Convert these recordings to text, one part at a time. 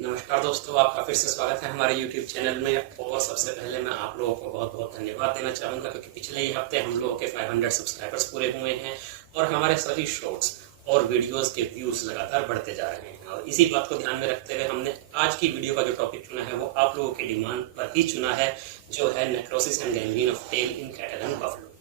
नमस्कार दोस्तों, आपका फिर से स्वागत है हमारे YouTube चैनल में। और सबसे पहले मैं आप लोगों को बहुत बहुत धन्यवाद देना चाहूँगा क्योंकि पिछले ही हफ्ते हम लोगों के 500 सब्सक्राइबर्स पूरे हुए हैं और हमारे सभी शॉर्ट्स और वीडियोस के व्यूज़ लगातार बढ़ते जा रहे हैं। और इसी बात को ध्यान में रखते हुए हमने आज की वीडियो का जो टॉपिक चुना है वो आप लोगों की डिमांड पर ही चुना है, जो है necrosis and gangrene of tail in cattle and buffalo,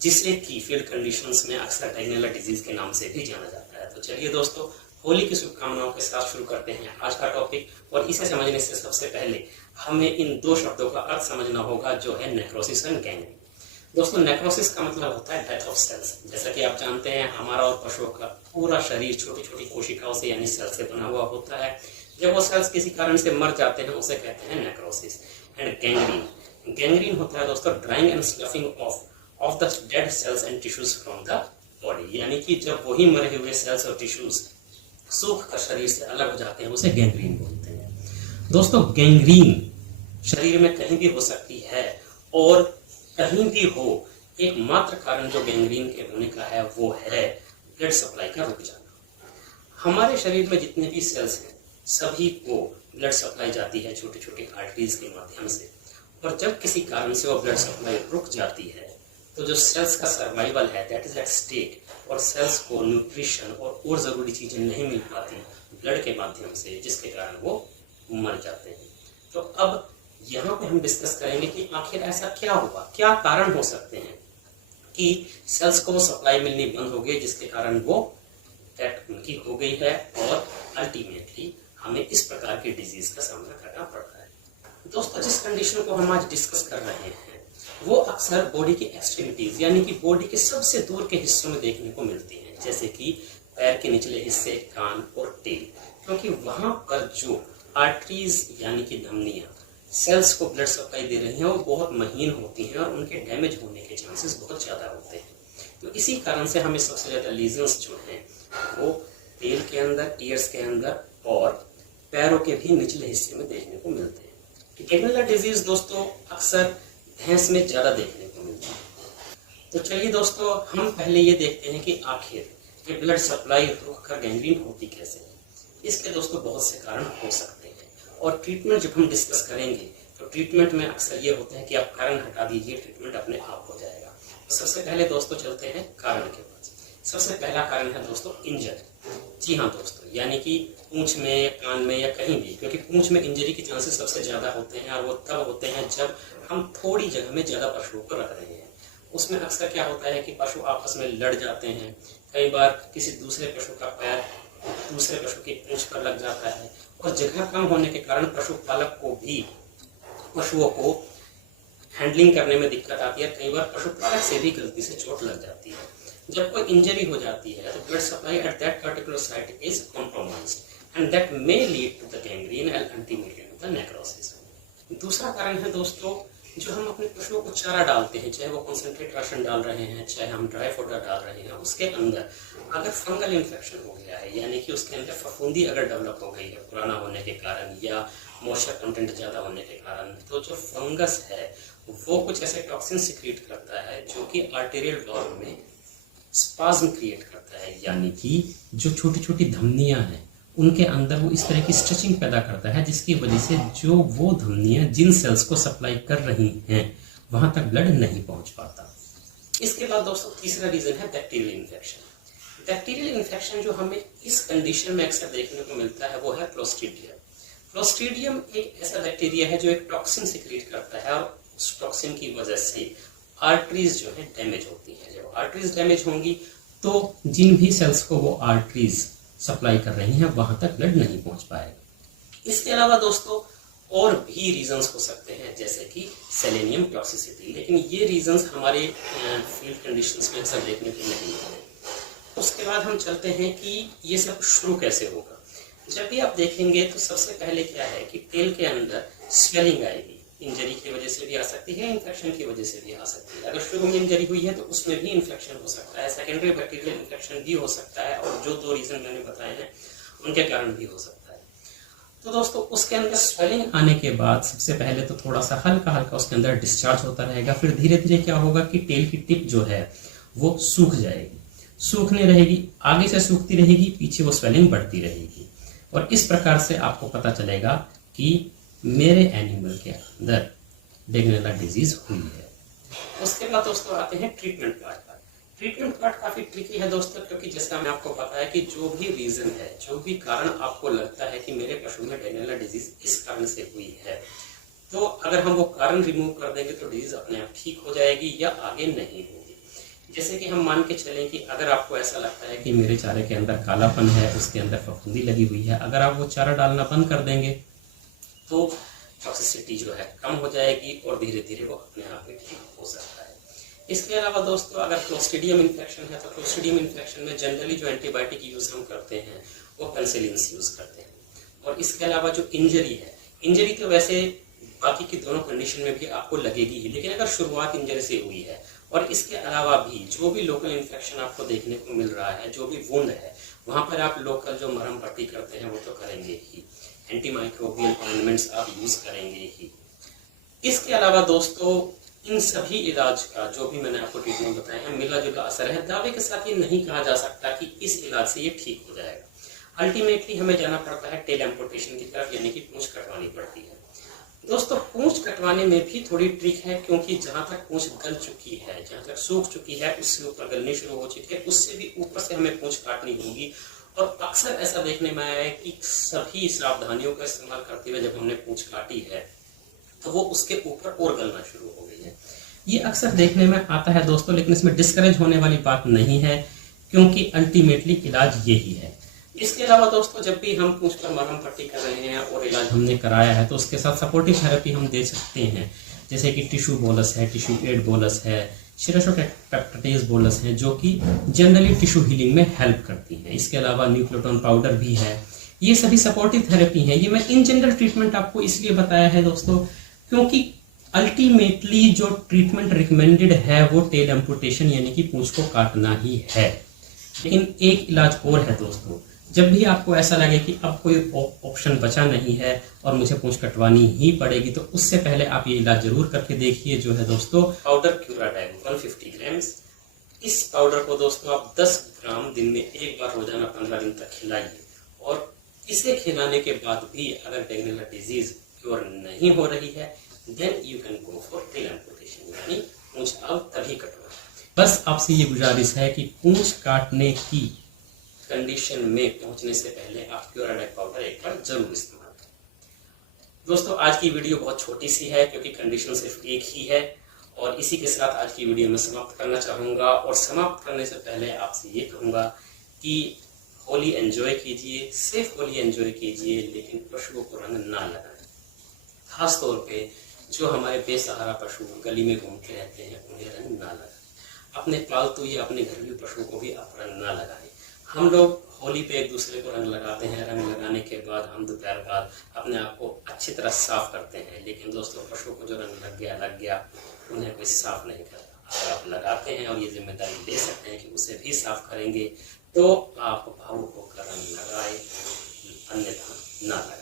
जिसे की फील्ड कंडीशंस में अक्सर टैगनेला डिजीज के नाम से भी जाना जाता है। तो चलिए दोस्तों, होली की शुभकामनाओं के साथ शुरू करते हैं आज का टॉपिक। और इसे समझने से सबसे पहले हमें इन दो शब्दों का अर्थ समझना होगा, जो है नेक्रोसिस एंड गैंग्रीन। दोस्तों, नेक्रोसिस का मतलब होता है डेथ ऑफ सेल्स। जैसा कि आप जानते हैं, हमारा और पशुओं का पूरा शरीर छोटी छोटी कोशिकाओं से यानी सेल से बना हुआ होता है। जब वो सेल्स किसी कारण से मर जाते हैं उसे कहते हैं नेक्रोसिस। एंड गैंग्रीन, गैंग्रीन होता है दोस्तों drawing and sloughing of the dead cells and tissues from the body, यानी कि जब वही मरे हुए सेल्स और टिश्यूज सूख कर शरीर से अलग हो जाते हैं उसे गैंग्रीन बोलते हैं। दोस्तों, गैंग्रीन शरीर में कहीं भी हो सकती है और कहीं भी हो, एकमात्र कारण जो गैंग्रीन के होने का है वो है ब्लड सप्लाई का रुक जाना। हमारे शरीर में जितने भी सेल्स हैं सभी को ब्लड सप्लाई जाती है छोटे छोटे आर्टरीज के माध्यम से, और जब किसी कारण से वो ब्लड सप्लाई रुक जाती है तो जो सेल्स का सर्वाइवल है दैट इज एट स्टेक, और सेल्स को न्यूट्रिशन और ज़रूरी चीजें नहीं मिल पाती ब्लड के माध्यम से, जिसके कारण वो मर जाते हैं। तो अब यहाँ पे हम डिस्कस करेंगे कि आखिर ऐसा क्या हुआ, क्या कारण हो सकते हैं कि सेल्स को सप्लाई मिलनी बंद हो गई, जिसके कारण वो डेथ उनकी हो गई है और अल्टीमेटली हमें इस प्रकार की डिजीज का सामना करना पड़ता है। दोस्तों, जिस कंडीशन को हम आज डिस्कस कर रहे हैं वो अक्सर बॉडी की एक्सट्रीमिटीज यानी कि बॉडी के सबसे दूर के हिस्सों में देखने को मिलती हैं, जैसे कि पैर के निचले हिस्से, कान और टेल, क्योंकि वहां पर जो आर्टरीज यानी कि धमनियां सेल्स को ब्लड सप्लाई दे रही हैं वो बहुत महीन होती हैं और उनके डैमेज होने के चांसेस बहुत ज्यादा होते हैं। तो इसी कारण से हमें सबसे ज्यादा लीजन्स जो हैं वो टेल के अंदर, ईयर्स के अंदर और पैरों के भी निचले हिस्से में देखने को मिलते हैं। टैगनेला डिजीज दोस्तों अक्सर भैंस में ज्यादा देखने को मिलती है। तो चलिए दोस्तों, हम पहले ये देखते हैं कि आखिर ये ब्लड सप्लाई रुक कर गैंग्रीन होती कैसे है। इसके दोस्तों बहुत से कारण हो सकते हैं और ट्रीटमेंट जब हम डिस्कस करेंगे तो ट्रीटमेंट में अक्सर ये होता है कि आप कारण हटा दीजिए, ट्रीटमेंट अपने आप हो जाएगा। तो सबसे पहले दोस्तों चलते हैं कारण के पास। सबसे पहला कारण है दोस्तों इंजरी। जी हाँ दोस्तों, यानी कि पूंछ में, कान में या कहीं भी, क्योंकि पूंछ में इंजरी के चांसेस सबसे ज्यादा होते हैं और वो तब होते हैं जब हम थोड़ी जगह में ज्यादा पशुओं को रख रहे हैं। उसमें अक्सर क्या होता है कि पशु आपस में लड़ जाते हैं, कई बार किसी दूसरे पशु का पैर दूसरे पशु की पूंछ पर लग जाता है, और जगह कम होने के कारण पशुपालक को भी पशुओं को हैंडलिंग करने में दिक्कत आती है। कई बार पशुपालक से भी गलती से चोट लग जाती है। जब कोई इंजरी हो जाती है तो blood supply at that particular site is compromised and that may lead to the gangrene and ultimately to the necrosis. दूसरा कारण है दोस्तों, जो हम अपने पशुओं को चारा डालते हैं, चाहे वो कॉन्सेंट्रेट राशन डाल रहे हैं, चाहे हम ड्राई फूडर डाल रहे हैं, उसके अंदर अगर फंगल इन्फेक्शन हो गया है, यानी कि उसके अंदर फफूंदी अगर डेवलप हो गई है पुराना होने के कारण या मॉइस्चर कंटेंट ज्यादा होने के कारण, तो जो फंगस है वो कुछ ऐसे टॉक्सिन सिक्रीट करता है जो कि आर्टेरियल वॉल में स्पाज्म क्रिएट करता है, यानी कि जो छोटी छोटी धमनियां हैं उनके अंदर वो इस तरह की स्ट्रेचिंग पैदा करता है, जिसकी वजह से जो वो धमनियां जिन सेल्स को सप्लाई कर रही हैं वहां तक ब्लड नहीं पहुंच पाता। इसके बाद दोस्तों तीसरा रीजन है बैक्टीरियल इन्फेक्शन। बैक्टीरियल इन्फेक्शन जो हमें इस कंडीशन में अक्सर देखने को मिलता है वो है क्लोस्ट्रीडियम। क्लोस्ट्रीडियम एक ऐसा बैक्टीरिया है जो एक टॉक्सिन सिक्रीट करता है और उस टॉक्सिन की वजह से आर्टरीज जो है डैमेज होती है। जब आर्टरीज डैमेज होंगी तो जिन भी सेल्स को वो आर्टरीज सप्लाई कर रही हैं वहां तक ब्लड नहीं पहुंच पाएगा। इसके अलावा दोस्तों और भी रीजंस हो सकते हैं, जैसे कि सेलेनियम टॉक्सिसिटी, लेकिन ये रीजंस हमारे फील्ड कंडीशंस में अक्सर देखने को नहीं मिलते। उसके बाद हम चलते हैं कि ये सब शुरू कैसे होगा। जब भी आप देखेंगे तो सबसे पहले क्या है कि टेल के अंदर स्वेलिंग आएगी, इंजरी की वजह से भी आ सकती है, इन्फेक्शन की वजह से भी आ सकती है। अगर शुरू में इंजरी हुई है तो उसमें भी इन्फेक्शन हो सकता है, सेकेंडरी बैक्टीरियल इन्फेक्शन भी हो सकता है, और जो दो रीजन मैंने बताए हैं उनके कारण भी हो सकता है। तो दोस्तों उसके अंदर स्वेलिंग आने के बाद सबसे पहले तो थोड़ा सा हल्का हल्का उसके अंदर डिस्चार्ज होता रहेगा, फिर धीरे धीरे क्या होगा कि टेल की टिप जो है वो सूख जाएगी, सूखने रहेगी, आगे से सूखती रहेगी, पीछे वो स्वेलिंग बढ़ती रहेगी। और इस प्रकार से आपको पता चलेगा कि मेरे एनिमल के अंदर डेगनेला डिजीज हुई है। उसके बाद दोस्तों आते हैं ट्रीटमेंट पार्ट पर। ट्रीटमेंट पार्ट काफी ट्रिकी है दोस्तों, क्योंकि जैसा मैंने आपको बताया कि जो भी रीजन है, जो भी कारण आपको लगता है कि मेरे पशु में डेगनेला डिजीज इस कारण से हुई है, तो अगर हम वो कारण रिमूव कर देंगे तो डिजीज अपने आप ठीक हो जाएगी या आगे नहीं होगी। जैसे कि हम मान के चलें कि अगर आपको ऐसा लगता है कि मेरे चारे के अंदर कालापन है, उसके अंदर फफूंदी लगी हुई है, अगर आप वो चारा डालना बंद कर देंगे तो टॉक्सिसिटी जो है कम हो जाएगी और धीरे धीरे वो अपने आप में ठीक हो सकता है। इसके अलावा दोस्तों अगर क्लोस्ट्रीडियम इन्फेक्शन है, तो क्लोस्ट्रीडियम इन्फेक्शन में जनरली जो एंटीबायोटिक यूज हम करते हैं वो पेनिसिलिन यूज करते हैं। और इसके अलावा जो इंजरी है, इंजरी तो वैसे बाकी की दोनों कंडीशन में भी आपको लगेगी ही, लेकिन अगर शुरुआत इंजरी से हुई है और इसके अलावा भी जो भी लोकल इन्फेक्शन आपको देखने को मिल रहा है, जो भी वुंड है, वहां पर आप लोकल जो मरहम पट्टी करते हैं वो तो करेंगे ही, एंटीमाइक्रोबियल ऑइंटमेंट्स आप यूज करेंगे ही। इसके अलावा दोस्तों इन सभी इलाज का जो भी मैंने आपको ट्रीटमेंट बताया है मिला जुला असर है। दावे के साथ ये नहीं कहा जा सकता कि इस इलाज से ये ठीक हो जाएगा। अल्टीमेटली हमें जाना पड़ता है टेल एम्पुटेशन की तरफ, यानी कि पूंछ कटवानी पड़ती है। दोस्तों पूंछ कटवाने में भी थोड़ी ट्रिक है, क्योंकि जहां तक पूंछ गल चुकी है, जहां तक सूख चुकी है, उससे ऊपर गलनी शुरू हो चुकी है, उससे भी ऊपर से हमें पूंछ काटनी होगी। और अक्सर ऐसा देखने में आया है कि सभी सावधानियों का इस्तेमाल करते हुए जब हमने पूंछ काटी है तो वो उसके ऊपर और गलना शुरू हो गई है। ये अक्सर देखने में आता है दोस्तों, लेकिन इसमें डिस्करेज होने वाली बात नहीं है, क्योंकि अल्टीमेटली इलाज यही है। इसके अलावा दोस्तों जब भी हम पूंछ पर मरहम पट्टी कर रहे हैं और इलाज हमने कराया है तो उसके साथ सपोर्टिव थेरेपी हम दे सकते हैं, जैसे कि टिश्यू बोलस है, टिश्यू एड बोलस है, शिरोशोपेक्टेज बोलस है, जो कि जनरली टिश्यू हीलिंग में हेल्प करती हैं। इसके अलावा न्यूक्लियोटाइन पाउडर भी है। ये सभी सपोर्टिव थेरेपी हैं। ये मैं इन जनरल ट्रीटमेंट आपको इसलिए बताया है दोस्तों, क्योंकि अल्टीमेटली जो ट्रीटमेंट रिकमेंडेड है वो टेल एम्पुटेशन यानी कि पूंछ को काटना ही है। लेकिन एक इलाज और है दोस्तों, जब भी आपको ऐसा लगे कि अब कोई ऑप्शन बचा नहीं है और मुझे पूंछ कटवानी ही पड़ेगी, तो उससे पहले आप ये इलाज जरूर करके देखिए, जो है दोस्तों पाउडर क्यूराडाइन 150 ग्राम्स। इस पाउडर को दोस्तों आप 10 ग्राम दिन में एक बार रोजाना 15 दिन तक खिलाइए, और इसे खिलाने के बाद भी अगर डेगनेला डिजीज क्योर नहीं हो रही है, then you can go for tail amputation, यानी पूंछ अब तभी कटवा। बस आपसे ये गुजारिश है कि पूंछ काटने की कंडीशन में पहुंचने से पहले आप क्यूराडाइन पाउडर एक बार जरूर इस्तेमाल करें। दोस्तों आज की वीडियो बहुत छोटी सी है, क्योंकि कंडीशन सिर्फ एक ही है, और इसी के साथ आज की वीडियो में समाप्त करना चाहूंगा। और समाप्त करने से पहले आपसे ये कहूंगा कि होली एंजॉय कीजिए, सिर्फ होली एंजॉय कीजिए, लेकिन पशुओं को रंग ना लगाएं। खास तौर पे जो हमारे बेसहारा पशु गली में घूमते रहते हैं उन्हें रंग ना लगाएं। अपने पालतू या अपने घरेलू पशुओं को भी आप रंग ना लगाएं। हम लोग होली पे एक दूसरे को रंग लगाते हैं, रंग लगाने के बाद हम दोपहर बाद अपने आप को अच्छी तरह साफ करते हैं, लेकिन दोस्तों पशुओं को जो रंग लग गया उन्हें कोई साफ नहीं करता। अगर आप लगाते हैं और ये जिम्मेदारी ले सकते हैं कि उसे भी साफ करेंगे, तो आप भावुक होकर रंग लगाए, अन्यथा ना लगाए।